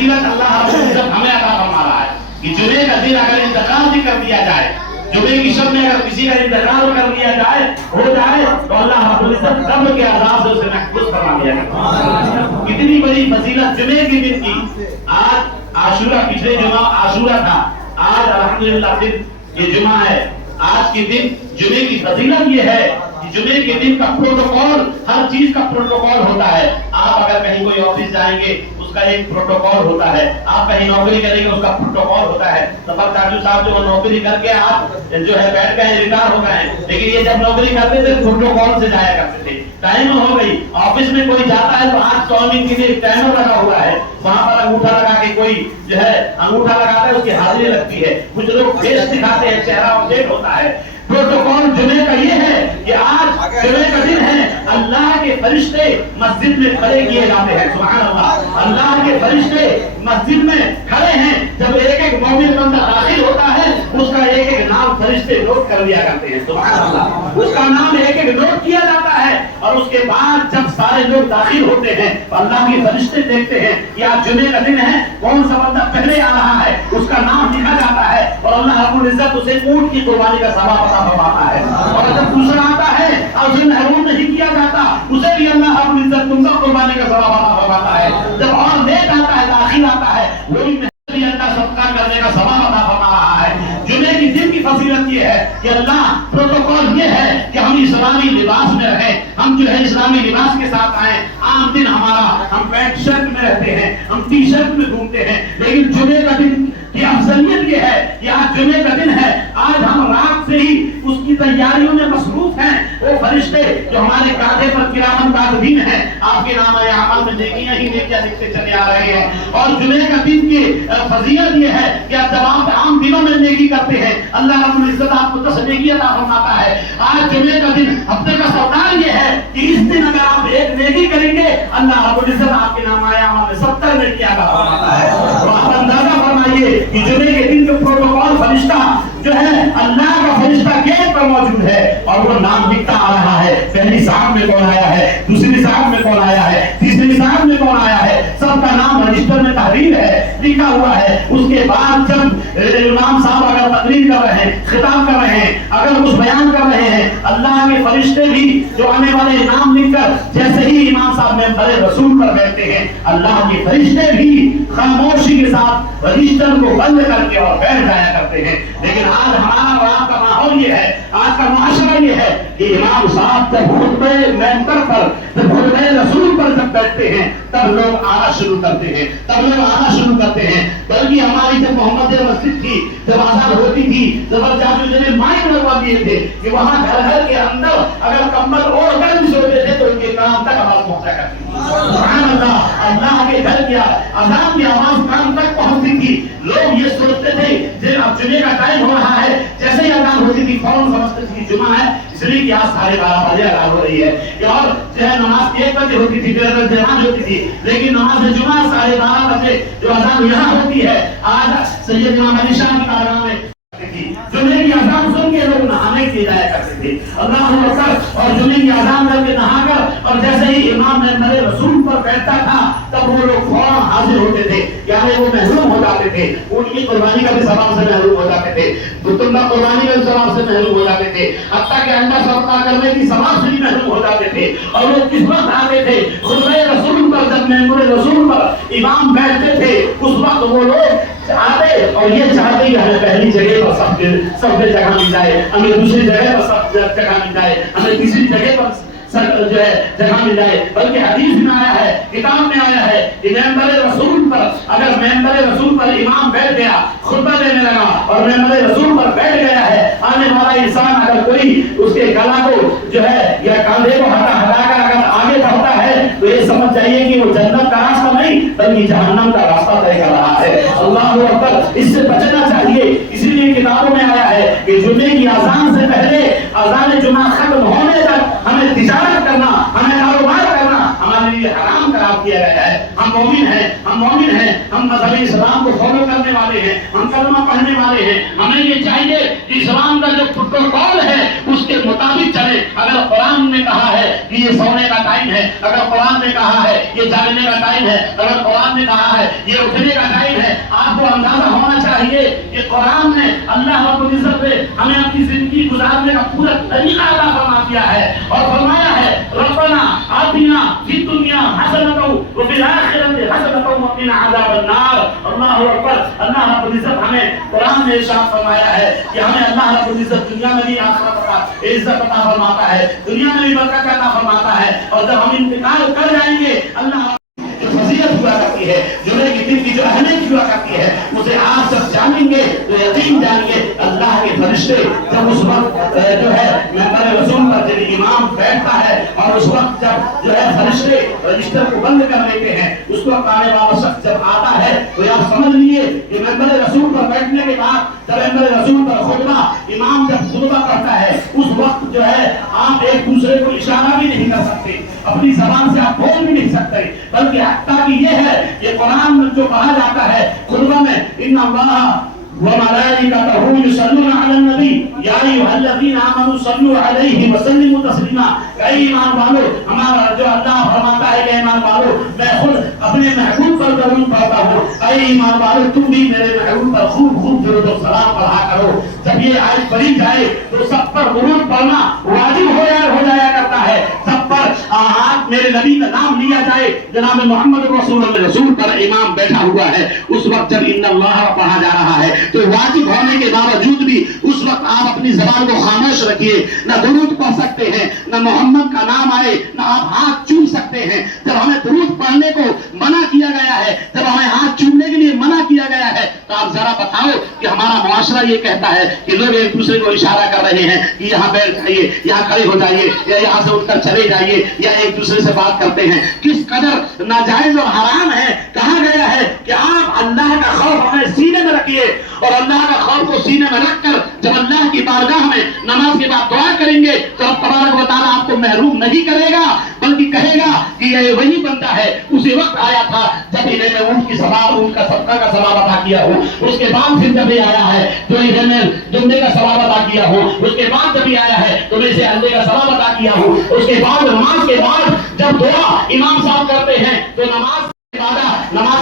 फजीलत अल्लाह रब्बुल इज्जत हमें अता फरमा रहा है कि जुमे का दिन अगर इंतकाल भी कर दिया जाए, जुमे की शब में अगर किसी का इंतकाल कर दिया जाए, हो जाए, तो अल्लाह रब्बुल इज्जत कब्र के अज़ाब से उसे महफूज फरमा दिया करता। कितनी बड़ी फजीलत जुमे के दिन की। आज आशूरा, पिछले जुमा आशूरा था, आज अल्हम्दुलिल्लाह फिर ये जुमा है। आज के दिन जुमे की फजीलत ये है कि जुमे के दिन का प्रोटोकॉल, हर चीज का प्रोटोकॉल होता है। आप अगर कहीं कोई ऑफिस जाएंगे उसका एक प्रोटोकॉल होता है, आप कहीं नौकरी करेंगे उसका प्रोटोकॉल होता है। सफर चाचू साहब जो नौकरी करके आप जो है बैठ गए, रिटायर हो गए, लेकिन ये जब नौकरी करते थे प्रोटोकॉल से जाया करते थे। टाइम हो गई, ऑफिस में कोई जाता है तो हाथ काउंटिंग के लिए एक टाइमर लगा हुआ है, वहां पर अंगूठा लगा के कोई जो है अंगूठा लगाता है, उसकी हाजिरी लगती है, कुछ लोग फेस दिखाते हैं, चेहरा अपडेट होता है। प्रोटोकॉल जुमे का ये है कि आज जुमे का दिन है, अल्लाह के फरिश्ते मस्जिद में खड़े किए जाते हैं। सुभान अल्लाह, अल्लाह के फरिश्ते मस्जिद में खड़े हैं। जब एक एक मोमिन बंदा दाखिल होता है उसका एक एक नाम फरिश्ते नोट कर लिया करते हैं। सुभान अल्लाह, उसका नाम एक एक नोट किया जाता है और उसके बाद जब सारे लोग दाखिल होते हैं तो अल्लाह के फरिश्ते देखते हैं कि आज जुमे का दिन है, कौन सा बंदा पहले आ रहा है, उसका नाम लिखा जाता है और अल्लाह रब्बुल इज्जत उसे ऊंट की कुर्बानी का सवाब अता फरमाता है। और जब दूसरा आता है और उसे महरूम नहीं किया जाता, उसे भी अल्लाह रब्बुल इज्जत तुमको कुर्बानी का सवाब अता फरमाता है। जब और नेक आता है, दाखिल आता है, वही भी अल्लाह सदका करने का सवाब अता फरमा रहा है। जुमे की दिन की फजीलत ये है कि अल्लाह प्रोटोकॉल ये है कि हम इस्लामी लिबास में रहें, हम जो है इस्लामी लिबास के साथ आए। आम दिन हमारा हम पैंट शर्ट में रहते हैं, हम टी शर्ट में घूमते हैं, लेकिन जुमे का दिन की अफजलियत ये है कि आज जुमे का दिन है, आज हम रात से ही उसकी तैयारियों में मसरूफ हैं। वो फरिश्ते जो हमारे कांधे पर किरामन कातिबीन हैं, आपके नाम अमल में नेकियां ही नेकियां लिखते चले आ रहे हैं। और जुमे का दिन की फजीलत ये है कि आप जब आप आम दिनों में नेकी करते हैं, अल्लाह रब्बुल इज्जत आपको तस्बीह अता फरमाता है। आज जुमे का दिन हफ्ते का सरदार ये है कि इस दिन अगर आप एक नेकी करेंगे, अल्लाह रब्बुल इज्जत आपके नाम अमल में 70 नेकियां अता फरमाता है। तो आप अंदाजा फरमाइए कि जुमे के दिन के प्रोटोकॉल फरिश्ता जो है अल्लाह का फरिश्ता गेट पर मौजूद है और वो नाम लिखता आ रहा है। पहली साहब में कौन आया है, दूसरी साहब में कौन आया है, तीसरी साहब में कौन आया है, सबका नाम रजिस्टर में तहरीर है, लिखा हुआ है। उसके बाद जब इमाम साहब अगर तकरीर कर रहे हैं, खिताब कर रहे हैं, अगर कुछ बयान कर रहे हैं, अल्लाह के फरिश्ते भी जो आने वाले नाम लिखकर जैसे ही इमाम साहब मेंबर रसूल पर बैठते हैं, अल्लाह के फरिश्ते भी खामोशी के साथ रजिस्टर को बंद करके और बैठ जाया करते हैं। लेकिन आज हमारा और आपका माहौल ये है, आज का मुआशरा ये है कि इमाम साहब जब खुतबे मेंबर पर, जब खुतबे रसूल पर जब बैठते हैं, तब लोग आना शुरू करते हैं, तब लोग आना शुरू करते हैं। बल्कि हमारी जब मोहम्मद मस्जिद थी, जब आजाद होती थी, जबरदस्त ने माइक लगवा दिए थे कि वहां घर घर के अंदर अगर कंबल ओढ़ कर भी सोते थे तो उनके कान तक आवाज पहुंचा करती थी। सुभान अल्लाह, अल्लाह के घर किया अजान की आवाज कान तक पहुंचती थी। लोग ये सोचते थे कि अब जुमे का टाइम हो रहा है, जैसे ही अजान होती थी फौरन समझते थे कि जुमा है, इसलिए कि आज 12:30 बजे अजान हो रही है। और जो है नमाज 1 बजे होती थी, फिर जमात होती थी, लेकिन नमाज जुमा 12:30 बजे जो अजान यहाँ होती है। आज सैयद इमाम अली शाह की बारगाह में जुमे की अजान सुन के लोग नहाने के लिए जाया करते थे, अल्लाहु अकबर। और जुमे की अजान करके नहाकर और जैसे ही इमाम मेंबर रसूल पर बैठता था, तब वो लोग फौरन हाजिर होते थे, यानी वो महरूम हो जाते थे, उनकी कुर्बानी का भी सवाब से महरूम हो जाते थे, दुतुंबा कुर्बानी का भी सवाब से महरूम हो जाते थे, हत्ता के अंडा सदका करने की सवाब से भी महरूम हो जाते थे। और वो किस वक्त आते थे, खुतबे रसूल पर, जब मेंबर रसूल पर इमाम बैठते थे, उस वक्त वो लोग आते और ये चाहते कि हमें पहली जगह पर सब जगह मिल जाए, हमें दूसरी जगह पर सब जगह मिल जाए, हमें तीसरी जगह पर जो है जगह मिल जाए। बल्कि हदीस में आया है, किताब में आया है कि मेंबर रसूल पर, अगर मेंबर रसूल पर इमाम बैठ गया, खुतबा देने लगा और मेंबर रसूल पर बैठ गया है, आने वाला इंसान अगर कोई उसके गला को जो है या कंधे को हटाकर अगर आगे बढ़ता है तो ये समझ जाइए कि वो जन्नत का रास्ता नहीं बल्कि जहन्नम का रास्ता तय कर रहा है। अल्लाहु अकबर, इससे बचना चाहिए। इसीलिए किताबों में आया है कि जुमे की अजान से पहले, अजान जुमा खत्म होने तक हमें तिजारत करना, हमें कारोबार करना हमारे लिए हराम करार दिया गया है। हम मोमिन हैं, हम मजहब इस्लाम को फॉलो करने वाले हैं, हम कलमा पढ़ने वाले हैं। हमें ये चाहिए कि इस्लाम का जो प्रोटोकॉल है उसके मुताबिक चले। अगर कुरान ने कहा है कि ये सोने का टाइम है, अगर कुरान ने कहा है ये जागने का टाइम है, अगर कुरान ने कहा है ये उठने का टाइम है, आपको अंदाजा होना चाहिए कि कुरान ने अल्लाह रब्बुल इज्जत ने हमें अपनी जिंदगी गुजारने का पूरा तरीका अता फरमा दिया है और फरमाया है रब्बना आतिना फिद दुनिया हसनतन व फिल आखिरति हसनतन व क़िना अज़ाबन्नार। अल्लाहु अकबर। अल्लाह रब्बुल इज्जत हमें कुरान में इरशाद फरमाया है कि हमें अल्लाह रब्बुल इज्जत दुनिया में भी आखिरत का इज्जत अता फरमाता है, दुनिया में भी बरकत अता फरमाता है, और जब हम इंतकाल कर जाएंगे अल्लाह फजीलत हुआ करती है, जुमे के दिन की जो अहमियत हुआ करती है, उसे आप सब जानेंगे तो यकीन जानिए अल्लाह के फरिश्ते जब उस वक्त जो है मेंबर रसूल पर जब इमाम बैठता है और उस वक्त जब जो है फरिश्ते रजिस्टर को बंद कर लेते हैं, उस वक्त आने वाला शख्स जब आता है तो आप समझ लिए कि मेंबर रसूल पर बैठने के बाद जब मेंबर रसूल पर खुतबा इमाम जब खुतबा करता है उस वक्त जो है आप एक दूसरे को इशारा भी नहीं कर सकते, अपनी जबान से आप बोल भी नहीं सकते, बल्कि ताकि ये है ये कुरान में जो कहा जाता है खुतबा में इन्ना अल्लाह व मलाइकतहु युसल्लूना अलन नबी या अय्युहल्लज़ीना आमनू सल्लू अलैहि व सल्लिमू तस्लीमा। ऐ ईमान वालों, हमारा जो अल्लाह फरमाता है कि ईमान वालों मैं खुद अपने महबूब पर दरूद पढ़ता हूँ, ऐ ईमान वालों तुम भी मेरे महबूब पर खूब खूब दुरूद और सलाम पढ़ा करो। जब ये आयत पढ़ी जाए तो सब पर दुरूद पढ़ना वाजिब हो जाया करता है, सब पर आप मेरे नबी का नाम लिया जाए, जनाब मोहम्मद रसूल पर इमाम बैठा हुआ है, उस वक्त जब इन्ना अल्लाह पढ़ा जा रहा है तो वाजिब होने के बावजूद भी उस वक्त आप अपनी जबान को खामोश रखिए, न दुरूद पढ़ सकते हैं, न मोहम्मद का नाम आए, न आप हाथ चूम सकते हैं। जब हमें दुरूद पढ़ने को मना किया गया है, जब हमें हाथ चूमने के लिए मना किया गया है, तो आप जरा बताओ कि हमारा मुआशरा ये कहता है कि लोग एक दूसरे को इशारा कर रहे हैं कि यहाँ बैठ जाइए, यहाँ खड़े हो जाइए, या यहाँ से उठकर चले जाइए, या एक दूसरे से बात करते हैं। किस कदर नाजायज और हराम है। कहा गया है कि आप अल्लाह का खौफ अपने सीने में रखिए, और अल्लाह का खौफ को सीने में रखकर जब अल्लाह की बारगाह में नमाज के बाद दुआ करेंगे तो अब तबारक व तआला आपको महरूम नहीं करेगा, बल्कि कहेगा कि ये वही बंदा है उसी वक्त आया था जब इन्हें मैं ऊँट की सवार ऊँट का सदका का सवाब अदा किया हूँ, उसके बाद फिर जब ये आया है तो इन्हें मैं जुम्मे का सवाब अदा किया हूँ, उसके बाद जब ये आया है तो मैं इसे अंडे का सवाब अदा किया हूँ। उसके बाद नमाज के बाद जब दुआ इमाम साहब करते हैं तो नमाज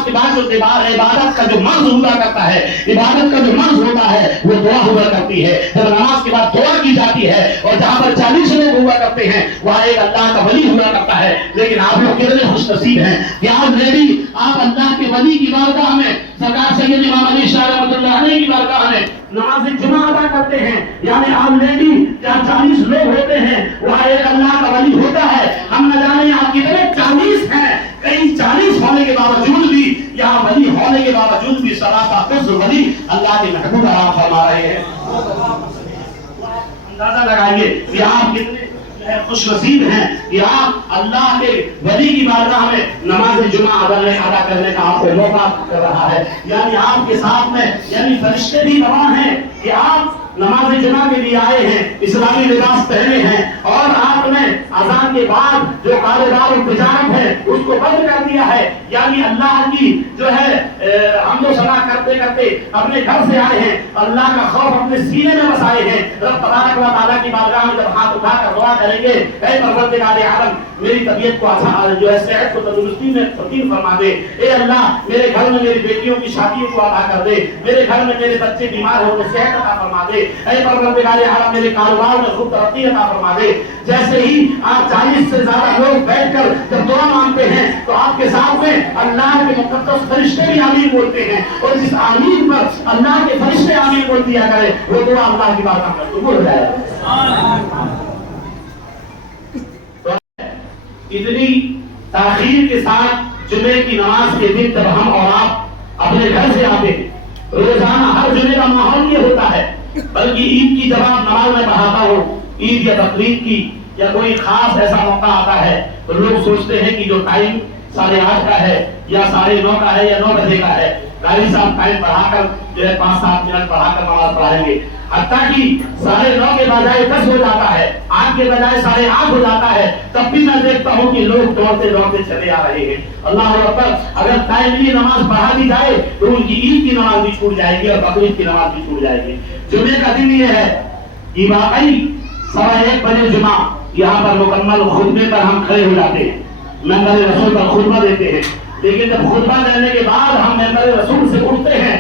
के बाद जो इबादत का जो मर्ज हुआ करता है, इबादत का जो मर्ज होता है वो दुआ हुआ करती है। जब नमाज के बाद दुआ की जाती है और जहाँ पर 40 लोग हुआ करते हैं वहाँ एक अल्लाह का वली हुआ करता है। लेकिन आप लोग कितने खुशनसीब हैं कि आज रेडी आप अल्लाह के वली की बारगाह में सरकार सैयद इमाम अली शाह रहमतुल्लाह अलैह की बारगाह में नमाज जुमा अदा करते हैं, यानी ऑलरेडी जहाँ 40 लोग होते हैं वहाँ एक अल्लाह का वली होता है। हम न जाने यहाँ कितने 40 हैं, कई 40 होने के बावजूद भी, यहाँ वली होने के बावजूद भी सलात वली अल्लाह के महबूब आराम फरमा रहे हैं। अंदाजा लगाइए कि आप कितने खुशनसीब हैं कि आप अल्लाह के वली की बारगाह में नमाज जुमा अदा करने का आपको मौका कर रहा है। यानी आपके साथ में यानी फरिश्ते भी गवाह हैं कि आप नमाज जुमा के लिए आए हैं, इस्लामी लिबास पहने हैं, और आपने अजान के बाद जो कारोबार और तिजारत है उसको बंद कर दिया है। यानी अल्लाह की जो है हमदो सना करते करते अपने घर से आए हैं, अल्लाह का खौफ अपने सीने में बसाए हैं। रब तबारक व तआला की बारगाह में जब हाथ उठाकर दुआ करेंगे, ऐ परवरदिगार आलम मेरी तबीयत को अच्छा जो है सेहत को तंदुरुस्ती में यकीन फरमा दे। ए अल्लाह मेरे घर में मेरी बेटियों की शादियों को अदा कर दे, मेरे घर में मेरे बच्चे बीमार हो उन्हें सेहत अता फरमा दे। ऐ परवरदिगार आलम मेरे कारोबार में खूब तरक्की अता फरमा दे। जैसे ही आप 40 से ज्यादा लोग बैठकर जब दुआ मांगते हैं तो आपके साथ में अल्लाह के मुक़द्दस फरिश्ते भी आमीन बोलते हैं, और जिस आमीन पर अल्लाह के फरिश्ते आमीन बोल दिया करे वो दुआ अल्लाह की बारगाह में कबूल हो जाएगा। इतनी ताखीर के साथ जुमे की नमाज के दिन जब हम और आप अपने घर से आते हैं, रोजाना हर जुमे का माहौल ये होता है, बल्कि ईद की जब आप नमाज में पढ़ाता हो, ईद या बकरीद की या कोई खास ऐसा मौका आता है तो लोग सोचते हैं कि जो टाइम 8:30 का है या 9:30 का है या 9 बजे का है, गाड़ी साहब टाइम बढ़ाकर जो है 5-7 मिनट बढ़ाकर नमाज पढ़ाएंगे। हत्ता कि 9:30 के बजाय 10 हो जाता है, 8 के बजाय 8:30 हो जाता है, तब भी मैं देखता हूँ कि लोग दौड़ते दौड़ते चले आ रहे हैं। अल्लाह अकबर, अगर टाइमली नमाज पढ़ा दी जाए तो उनकी ईद की नमाज भी छूट जाएगी और बकरीद की नमाज भी छूट जाएगी। जुमे का दिन ये है कि वाकई 1:15 बजे जुमा यहाँ पर मुकम्मल खुतबे पर हम खड़े हो जाते हैं, मेंबर रसूल पर खुतबा देते हैं। लेकिन जब खुतबा देने के बाद हम मेंबर रसूल से उठते हैं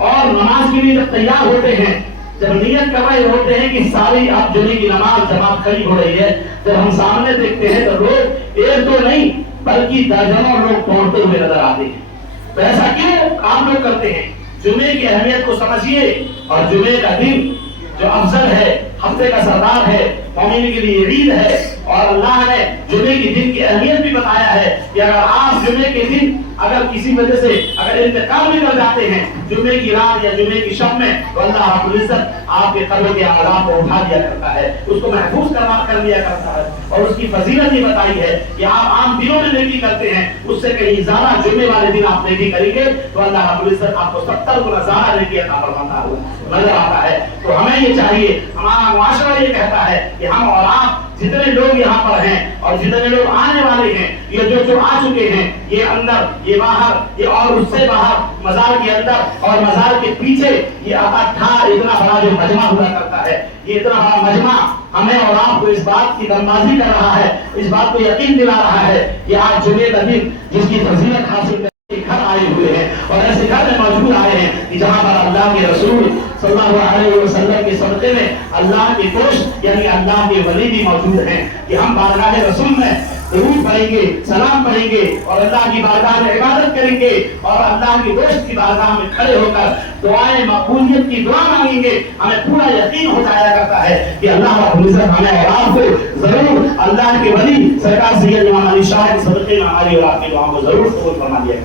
और नमाज के लिए जब तैयार होते हैं, जब नियत कर रहे होते हैं कि सारी अब जुमे की नमाज जमात खड़ी हो रही है, जब हम सामने देखते हैं तो लोग एक तो नहीं बल्कि दर्जनों लोग दौड़ते हुए नजर आते हैं। तो ऐसा क्यों आप लोग करते हैं? जुमे की अहमियत को समझिए और जुमे का दिन जो अफजल है, हफ्ते का सरदार है, मोमिन के लिए ईद है। और अल्लाह ने जुमे के दिन की अहमियत भी बताया है कि अगर आप जुमे के दिन अगर किसी वजह से अगर इंतकाल भी कर जाते हैं जुमे की रात या जुमे की शब में, तो अल्लाह रब्बुल इज्जत आपके कब्र के आज़ाब को उठा दिया करता है, उसको महफूज कर दिया करता है। और उसकी फजीलत ये बताई है कि आप आम दिनों में नेकी करते हैं, उससे कहीं ज्यादा जुमे वाले दिन आप नेकी करेंगे तो अल्लाह रब्बुल इज्जत आपको 70 गुना ज्यादा नेकी अता फरमाता हुआ नजर आता है। तो हमें ये चाहिए, हमारा मुआशरा ये कहता है कि हम और आप जितने लोग यहाँ पर हैं और जितने लोग आने वाले हैं, ये जो आ चुके हैं, ये अंदर, ये बाहर, ये और उससे बाहर, मजार के अंदर और मजार के पीछे, ये अट्ठार इतना बड़ा जो मजमा हुआ करता है, ये इतना बड़ा मजमा हमें और आपको इस बात की गमबाजी कर रहा है, इस बात को यकीन दिला रहा है कि आज जुमे का दिन जिसकी फजीलत हासिल घर आए हुए हैं और ऐसे घर में मौजूद आए हैं कि जहाँ पर अल्लाह के रसूल सल्लल्लाहु अलैहि वसल्लम के सदक़े में अल्लाह के दोस्त यानी अल्लाह के वली भी मौजूद हैं कि हम बारगाह रसूल में दुरूद पढ़ेंगे, सलाम पढ़ेंगे और अल्लाह की बारगाह में इबादत करेंगे और अल्लाह के दोस्त की बारगाह में खड़े होकर दुआएं मकबूलियत की दुआ मांगेंगे। हमें पूरा यकीन हो जाया करता है कि अल्लाह रब्बुल इज्जत हमें और आपको जरूर अल्लाह के वली सरकार सैयद इमाम अली शाह के सदक़े में हमारी और आपकी दुआओं को जरूर कबूल फरमा दिया।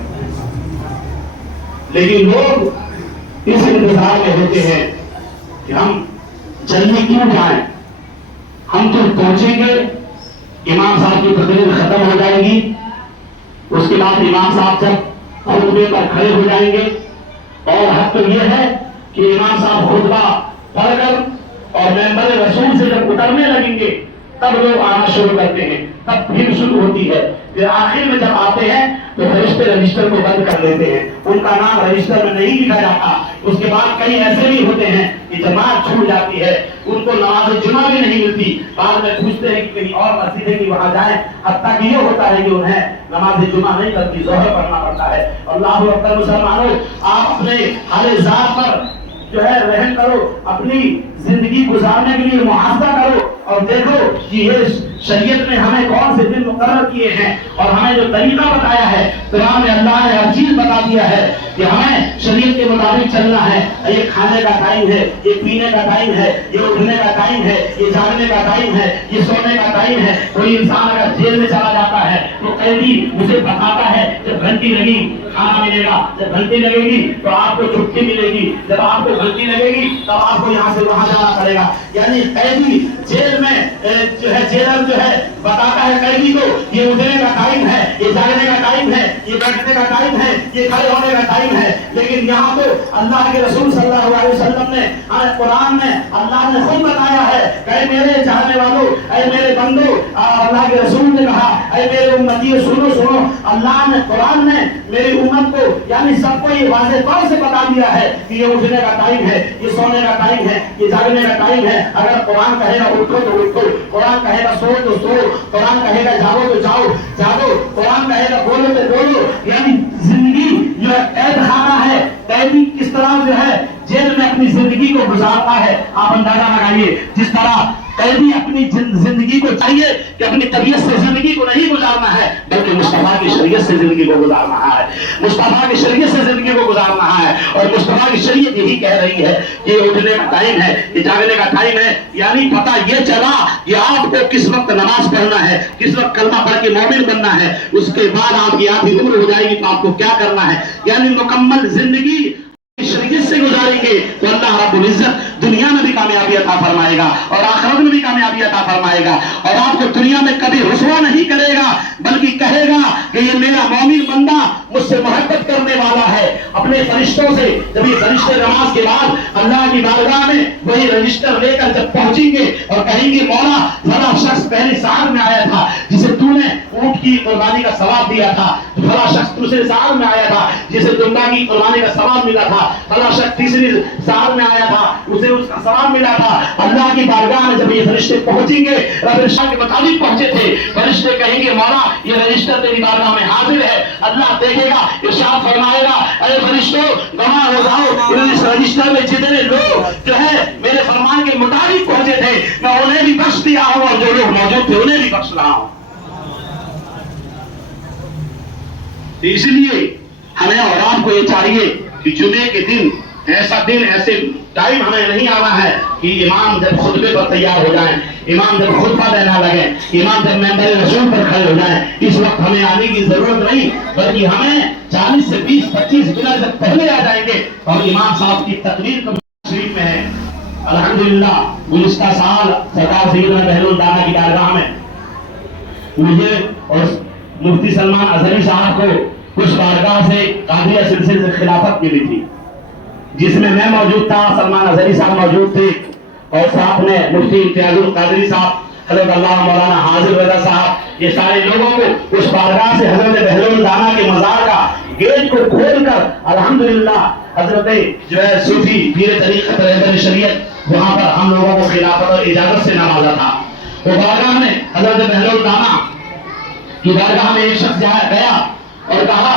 लेकिन लोग इस इंतजार में होते हैं कि हम जल्दी क्यों जाएं, हम तो पहुंचेंगे, इमाम साहब की तकरीर खत्म हो जाएगी, उसके बाद इमाम साहब जब खुतबे पर खड़े हो जाएंगे और हक तो यह है कि इमाम साहब खुतबा पढ़कर और मेंबर रसूल से जब उतरने लगेंगे तब लोग आना शुरू करते हैं, तब भीड़ शुरू होती है। फिर आखिर में जब आते हैं तो फरिश्ते रजिस्टर को बंद कर लेते हैं, उनका नाम रजिस्टर में नहीं लिखा जाता। उसके बाद कई ऐसे भी होते हैं कि जमात छूट जाती है, उनको नमाज जुमा भी नहीं मिलती, बाद में पूछते हैं कि कहीं और मस्जिद है कि वहां जाएं। हत्ता कि ये होता है कि उन्हें नमाज जुमा नहीं करती, ज़ोहर पढ़ना पड़ता है। अल्लाहु अकबर। मुसलमानों, आप अपने हाले ज़ात पर जो है रहम करो, अपनी जिंदगी गुजारने के लिए मुहासबा करो और देखो कि ये शरीयत में हमें कौन से दिन मुकर्रर किए हैं और हमें जो तरीका बताया है, कुरान में अल्लाह ने हर चीज बता दिया है कि हमें शरीयत के मुताबिक चलना है। ये खाने का टाइम है, ये पीने का टाइम है, ये उठने का टाइम है, ये जागने का टाइम है, ये सोने का टाइम है। कोई इंसान अगर जेल में चला जाता है तो कैदी उसे बताता है जब घंटी लगी खाना मिलेगा, जब घंटी लगेगी तो आपको छुट्टी मिलेगी, जब आपको घंटी लगेगी तब आपको यहाँ से वहां जाना पड़ेगा। यानी कैदी जेल में जो है जेलर जो है बताता है कैदी को ये उठने का टाइम है, ये जागने का टाइम है, ये बैठने का टाइम है, ये खड़े होने का टाइम है। लेकिन यहाँ तो अल्लाह के रसूल सल्लल्लाहु अलैहि वसल्लम ने कुरान में अल्लाह ने खुद बताया है कि मेरे चाहने वालों, ऐ मेरे बंदो, अल्लाह के रसूल ने कहा ऐ मेरे उम्मतियों सुनो सुनो। अल्लाह ने कुरान में मेरी उम्मत को यानी सबको ये वाज़ेह तौर से बता दिया है कि ये उठने का टाइम है, ये सोने का टाइम है, ये जागने का टाइम है। अगर कुरान कहेगा उठो तो उठो, कुरान कहेगा सो तो सो, कुरान कहेगा जाओ तो जाओ जागो, कुरान कहेगा बोलो तो बोलो। यानी जिंदगी जो कैद खाना है, कैदी किस तरह जो है जेल में अपनी जिंदगी को गुजारता है, आप अंदाजा लगाइए। जिस तरह कैदी अपनी जिंदगी को चाहिए कि अपनी तबीयत से जिंदगी को नहीं गुजारना है बल्कि मुस्तफा की शरीयत से जिंदगी को गुजारना है, मुस्तफा की शरीयत से जिंदगी को गुजारना है। और मुस्तफा की शरीयत यही कह रही है कि उठने का टाइम है, ये जागने का टाइम है। यानी पता ये चला कि आपको किस वक्त नमाज पढ़ना है, किस वक्त कलमा पढ़ के मोमिन बनना है, उसके बाद आपकी आधी उम्र हो जाएगी तो आपको क्या करना है। यानी मुकम्मल जिंदगी जस से गुजारेंगे तो अल्लाह रब्बुल इज्जत दुनिया में भी कामयाबी अता फरमाएगा और आखिरत में भी कामयाबी अता फरमाएगा। और आपको दुनिया में कभी रुसवा नहीं करेगा, बल्कि कहेगा कि ये मेरा मोमिन बंदा मुझसे मोहब्बत करने वाला है। अपने फरिश्तों से जब ये फरिश्ते नमाज के बाद अल्लाह की बारगाह में वही रजिस्टर लेकर जब पहुंचेंगे और कहेंगे मौला फला शख्स पहले साल में आया था जिसे तूने ऊंट की कुर्बानी का सवाब दिया था, फला शख्स दूसरे साल में आया था जिसे दुम्बा की कुर्बानी का सवाब मिला था, फला शख्स तीसरी साल में आया था उसे उसका सवाब मिला था। अल्लाह की बारगाह में जब ये फरिश्ते पहुंचेंगे, रजिस्टर के मुताबिक पहुंचे थे, फरिश्ते कहेंगे मौला ये रजिस्टर तेरी बारगाह में हाजिर है। अल्लाह देखेगा, इरशाद फरमाएगा अरे फरिश्तों गवाह हो जाओ, इस रजिस्टर में जितने लोग जो है मेरे फरमान के मुताबिक पहुंचे थे मैं उन्हें भी बख्श दिया हूं और जो लोग मौजूद थे उन्हें भी बख्श रहा हूं। इसलिए हमें और आपको ये चाहिए कि जुमे के दिन ऐसा दिन ऐसे टाइम हमें नहीं आना है कि इमाम जब खुतबे पर तैयार हो जाए, इमाम जब खुतबा देना लगे, इमाम जब मेंबर रसूल पर खड़े हो जाए, इस वक्त हमें आने की जरूरत नहीं, बल्कि हमें 40 से 20-25 मिनट तक पहले आ जाएंगे और इमाम साहब की तकरीर को शरीफ में है। अल्हम्दुलिल्लाह गुज़िश्ता साल सरकार सैयदना बहलुल दाना की बारगाह में मुझे और मुफ्ती सलमान अजहरी साहब को कुछ बारगाह से कादिया सिलसिले से खिलाफत मिली थी, जिसमें मैं मौजूद था, सलमान अजहरी साहब मौजूद थे और साथ में मुफ्ती इम्तियाजुल कादरी साहब, हज़रत अल्लामा मौलाना हाजिर रज़ा साहब, ये सारे लोगों को उस बारगाह से हज़रत बहलुल दाना के मज़ार का गेट को खोलकर अल्हम्दुलिल्लाह हज़रत जो है सूफी पीर तरीक़त रहबर शरीयत वहां पर हम लोगों को खिलाफत और इजाजत से नवाजा था। वो बारगाह में हज़रत बहलुल दाना की बारगाह में एक शख्स गया और कहा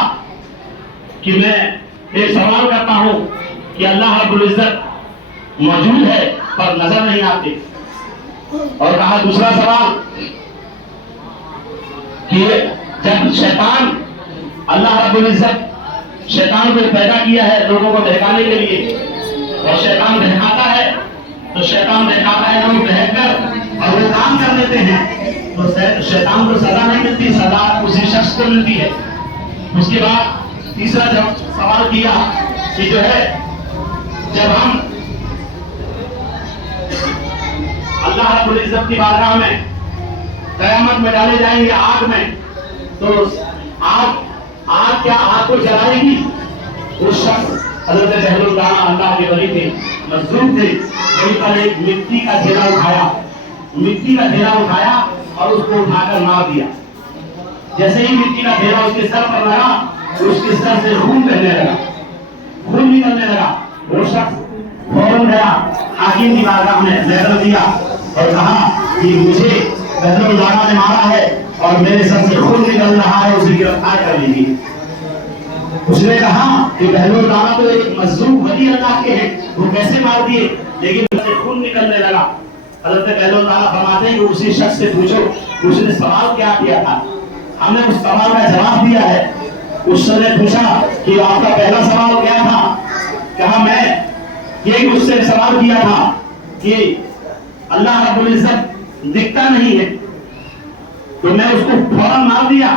कि मैं एक सवाल करता हूं कि अल्लाह रब्बुल इज्जत मौजूद है पर नजर नहीं आते, और कहा दूसरा सवाल कि जब शैतान अल्लाह रब्बुल इज्जत शैतान को पैदा किया है लोगों को बहकाने के लिए और शैतान बहकाता है तो शैतान बहकाता है लोग बहकर और वो काम कर लेते हैं तो शैतान को सजा नहीं मिलती, सजा उसी शख्स को मिलती है। उसके बाद तीसरा जब सवाल किया कि जो है जब हम अल्लाह रब्बुल इज्जत की बारगाह में कयामत में डाले जाएंगे आग में, तो आग क्या आग को जलाएगी? उस शख्स हज़रत बहलुल दाना अल्लाह के वली थे, मजलूम थे, वहीं पर एक मिट्टी का ढेला उठाया और उसको उठाकर मार दिया। जैसे ही मिट्टी का ढेला उसके सर पर लगा, उसके सर से खून निकलने लगा। वो शख्स फौरन गया हाकिम की बारगाह में लेटर दिया और कहा कि मुझे बहलुल दाना ने मारा है और मेरे सर से खून निकल रहा है, उसे गिरफ्तार कर लीजिए। उसने कहा कि बहलुल दाना तो एक मजलूम वली अल्लाह के हैं, वो कैसे मार दिए, लेकिन उससे खून निकलने लगा। हज़रत बहलुल दाना फरमाते हैं कि उसी शख्स से पूछो उसने सवाल क्या किया था। हमने उस सवाल का जवाब दिया है। उसने पूछा कि आपका पहला सवाल क्या था? कहा मैं ये उससे सवाल किया था कि अल्लाह रब्बुल इज्जत दिखता नहीं है, तो मैं उसको फौरन मार दिया।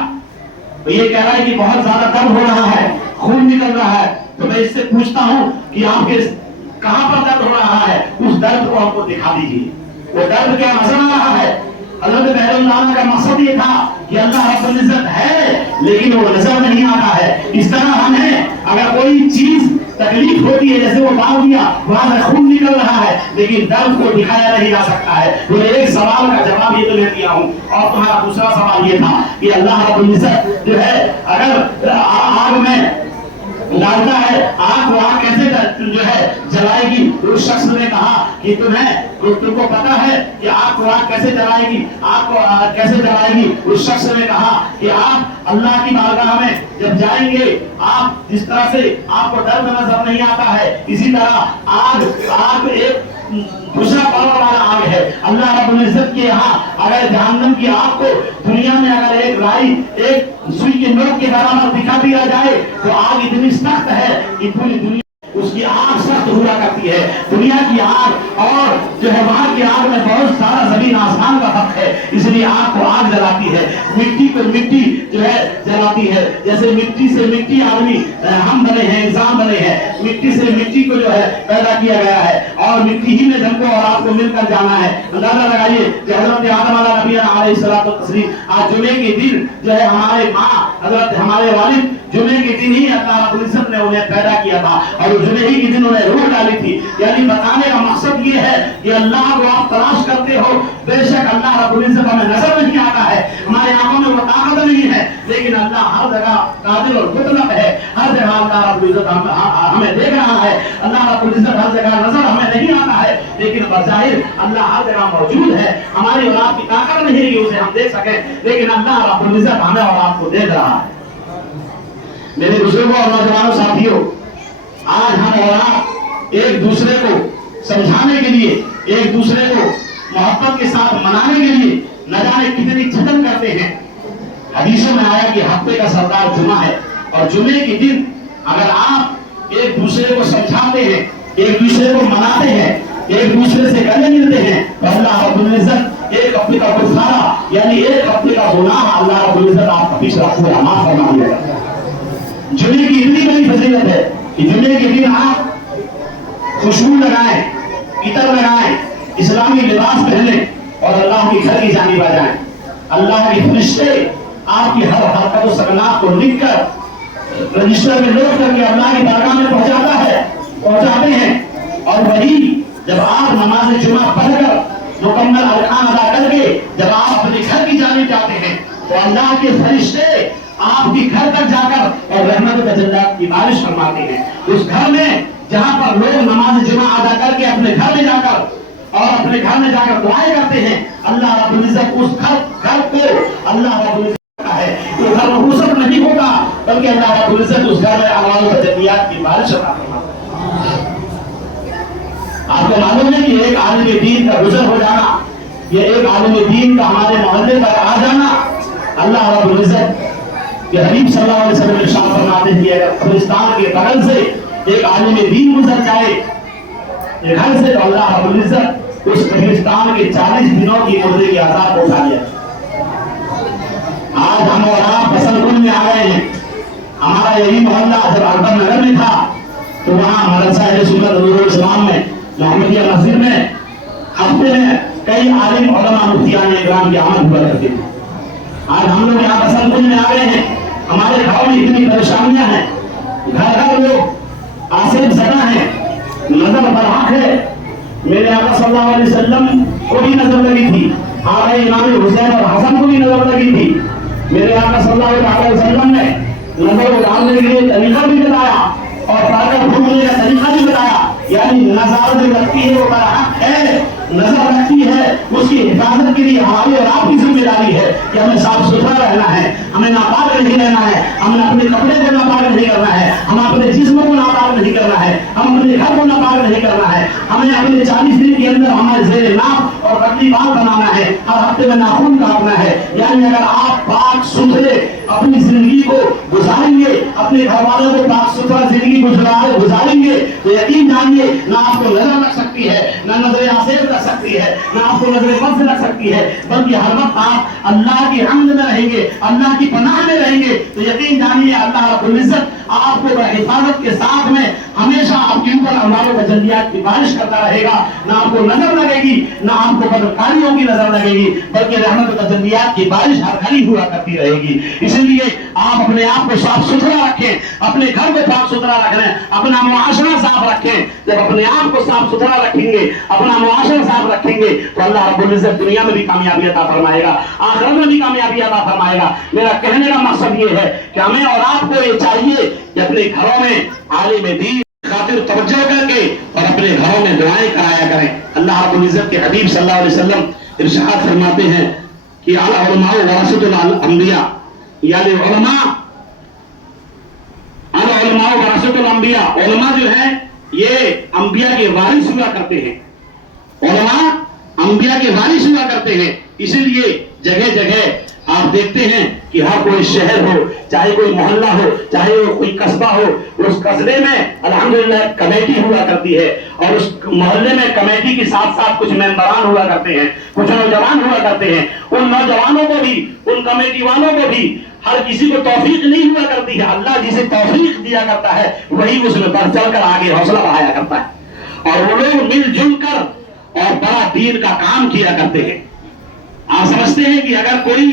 तो ये कह रहा है कि बहुत ज्यादा दर्द हो रहा है, खून निकल रहा है, तो मैं इससे पूछता हूँ कि आपके कहां पर दर्द हो रहा है, उस दर्द को हमको दिखा दीजिए। वो दर्द क्या नजर आ रहा है? हज़रत बहलुल दाना का मकसद ये था कि अल्लाह रब्बुल इज्जत है लेकिन वो नजर नहीं आता है। इस तरह हमें अगर कोई चीज तकलीफ होती है, जैसे वो डाल दिया वहां से खून निकल रहा है लेकिन दर्द को दिखाया नहीं जा सकता है। तो एक सवाल का जवाब ये तो मैं दिया हूँ और तुम्हारा दूसरा सवाल ये था कि अल्लाह रब्बुल इज्जत जो है अगर आग में डालता है, आग को आग कैसे जो है जलाएगी? उस शख्स ने कहा कि तुमको पता है कि आग को आग कैसे जलाएगी, आग को आग कैसे जलाएगी? उस शख्स ने कहा कि आप अल्लाह की बारगाह में जब जाएंगे, आप जिस तरह से आपको दर्द नजर नहीं आता है, इसी तरह आग एक दूसरा पावर वाला आग है। अल्लाह रब्बुल इज्जत के यहाँ अगर जहन्नम की आग को दुनिया में अगर एक सुई के नोक के बराबर दिखा दिया जाए तो आग इतनी सख्त है कि पूरी दुनिया उसकी आग सख्त हुआ करती है। दुनिया की आग और जो है वहां की आग में बहुत सारा जमीन आसमान का फर्क है, इसलिए आग को आग जलाती है, मिट्टी को मिट्टी जो है जलाती आती है। जैसे मिट्टी से मिट्टी आदमी हम बने हैं, इंसान बने हैं, मिट्टी से मिट्टी को जो है पैदा किया गया है और मिट्टी ही में हमको और आपको मिलकर जाना है। अंदाजा लगाइए कि हजरत आदम अलैहिस्सलातु तस्लीम आज जुमे के दिन जो है हमारे माँ हजरत हमारे वालिद जुमे के दिन ही अल्लाह रब्बुल इज्जत ने उन्हें पैदा किया था और जुमे ही के दिन उन्हें रूह डाली थी। यानी बताने का मकसद ये है कि अल्लाह को आप तलाश करते हो, बेशक अल्लाह रब्बुल इज्जत हमें नजर नहीं आता है, हमारे आंखों में वो ताकत नहीं है, लेकिन अल्लाह हर जगह कादिर और मुतलक है। हर जगह अल्लाह रब्बुल इज्जत हमें देख रहा है। अल्लाह रब्बुल इज्जत हर जगह नजर हमें नहीं आता है, लेकिन बज़ाहिर अल्लाह हर जगह मौजूद है। हमारी और आपकी ताकत नहीं है कि उसे हम देख सकें, लेकिन अल्लाह रब्बुल इज्जत हमें और आपको देख रहा है। मेरे बुजुर्गों और नौजवानों साथियों, आज हम और आप एक दूसरे को समझाने के लिए, एक दूसरे को मोहब्बत के साथ मनाने के लिए न जाने कितनी जतन करते हैं। हदीसों में आया कि हफ्ते का सरदार जुमा है और जुमे के दिन अगर आप एक दूसरे को समझाते हैं, एक दूसरे को मनाते हैं, एक दूसरे से गले मिलते हैं, तो अल्लाह रब्बुल इज्जत एक हफ्ते का गुनाह यानी एक हफ्ते का गुनाह अल्लाह रब्बुल इज्जत आपका पिछला पूरा माफ फरमा देगा। जुमे की इतनी बड़ी फजीलत है कि जुमे के दिन आप खुशबू लगाएं, इतर लगाएं, इस्लामी लिबास पहने और अल्लाह की घर की जानिब आ जाएं। अल्लाह के फरिश्ते आपकी हर हरकत और सकनात को लिखकर रजिस्टर में लोड करके अल्लाह की बारगाह में पहुंचाते हैं। और वही जब आप नमाज जुमा पढ़कर मुकम्मल अरकान अदा करके जब आप अपने घर की जानिब जाते हैं तो अल्लाह के फरिश्ते आपके घर तक जाकर और रहमत तजल्लात की बारिश फरमाते हैं। उस घर में जहां पर लोग नमाज जुमा अदा करके अपने घर में जाकर और अपने घर में जाकर दुआएं करते हैं, अल्लाह रब्बुल इज्जत उस घर को अल्लाह रब्बुल इज्जत है वो घर मौसूफ नहीं होगा, बल्कि अल्लाह रब्बुल इज्जत उस घर में अमाल तजल्लियात की बारिश अता फरमाता है। आपको मालूम है कि एक आलिम दीन का गुजर हो जाना, ये एक आलिम दीन का हमारे मोहल्ले पर आ जाना, अल्लाह रब्बुल इज्जत कि हबीब सल्लल्लाहु अलैहि वसल्लम इरशाद फरमाते हैं कि अगर कब्रिस्तान के बगल से एक आलिम दीन गुजर जाए घर से तो अल्लाह रब्बुल इज्जत उस कब्रिस्तान के 40 दिनों की मुर्दे के आजाद को उठा लिया। आज हम और आप बसंतपुर में आ गए हैं। हमारा यही मोहल्ला जब अकबर नगर में था तो वहाँ मदरसा सुन्नत नूरुल इस्लाम में मोहम्मदिया मस्जिद में हफ्ते में कई आलिम उलमा मुफ्तियान इकराम की आमद हुआ करती थी। आज हम लोग यहाँ बसंतपुर में आ गए हैं, हमारे घरों में इतनी परेशानियां हैं, घर घर लोग आसिफ ज़दा है, नजर बरहक है। मेरे आका सल्लल्लाहु अलैहि वसल्लम को भी नजर लगी थी, आगे इमाम हुसैन और हसन को भी नजर लगी थी। मेरे आका सल्लल्लाहु अलैहि वसल्लम ने नजर उतारने के लिए तरीका भी बताया और ताकत ढूंढने का तरीका भी बताया। यानी नजर जो रखती है वो बरहक है, नजर रखती है, उसकी हिफाजत के लिए हमारी और आपकी जिम्मेदारी है कि हमें साफ सुथरा रहना है, हमें नापाक नहीं रहना है, हमें अपने कपड़े को नापाक नहीं करना है, हम अपने जिस्म को नापाक नहीं करना है, हम अपने घर को नापाक नहीं करना है, हमें अपने 40 दिन के अंदर हमारे ज़ेरे नाप और पतली बाल बनाना है, हर हफ्ते में नाखून काटना है। यानी अगर आप पाक सुथरे अपनी जिंदगी को गुजारेंगे, अपने घर वालों को पाक सुथरा जिंदगी गुजारेंगे तो यकीन जानिए ना आपको नजर लग सकती है, ना नजर आसेब लग सकती है, ना आपको नजर बद लग सकती है, बल्कि हर वक्त आप अल्लाह की हमद में रहेंगे, अल्लाह की पनाह में रहेंगे तो यकीन जानिए अल्लाह रब्बुल इज्जत आपको हिफाजत के साथ में हमेशा आपके ऊपर अमाल तजल्लियात की बारिश करता रहेगा। ना आपको नजर लगेगी, ना आपको बदकारियों की नजर लगेगी, बल्कि रहमत तजल्लियात की बारिश हर घड़ी हुआ करती रहेगी। इसलिए आप अपने आप को साफ सुथरा रखें, अपने घर को साफ सुथरा रखें, अपना मुआशरा साफ रखें। जब अपने आप को साफ सुथरा रखेंगे, अपना मुआशरा साफ रखेंगे तो अल्लाह रब्बुल इज्जत दुनिया में भी कामयाबी अता फरमाएगा, आखिरत में भी कामयाबी अता फरमाएगा। मेरा कहने का मकसद ये है कि हमें और आपको ये चाहिए कि अपने घरों में आलिम दीन खातिर तवज्जो करके और अपने घरों में दुआएं कराया करें। अल्लाह रब्बुल इज्जत के हबीब सल्लल्लाहु अलैहि वसल्लम इरशाद फरमाते हैं कि अल उलमा वरसतुल अंबिया, यानी उलमा वरसतुल अंबिया, उलमा जो है ये अंबिया के वारिस हुआ करते हैं, उलमा अंबिया के वारिस हुआ करते हैं। इसीलिए जगह जगह आप देखते हैं कि हर कोई शहर हो, चाहे कोई मोहल्ला हो, चाहे वो कोई कस्बा हो, उस कस्बे में अल्हम्दुलिल्लाह कमेटी हुआ करती है और उस मोहल्ले में कमेटी के साथ साथ कुछ मेंबरान हुआ करते हैं, कुछ नौजवान हुआ करते हैं। उन नौजवानों को भी, उन कमेटी वालों को भी ہر کسی کو توفیق نہیں ہوا کرتی ہے، اللہ جسے توفیق دیا کرتا ہے وہی اس میں بڑھ چڑھ کر آگے حوصلہ بڑھایا کرتا ہے، اور وہ لوگ مل جل کر اور بڑا دین کا کام کیا کرتے ہیں۔ آپ سمجھتے ہیں کہ اگر کوئی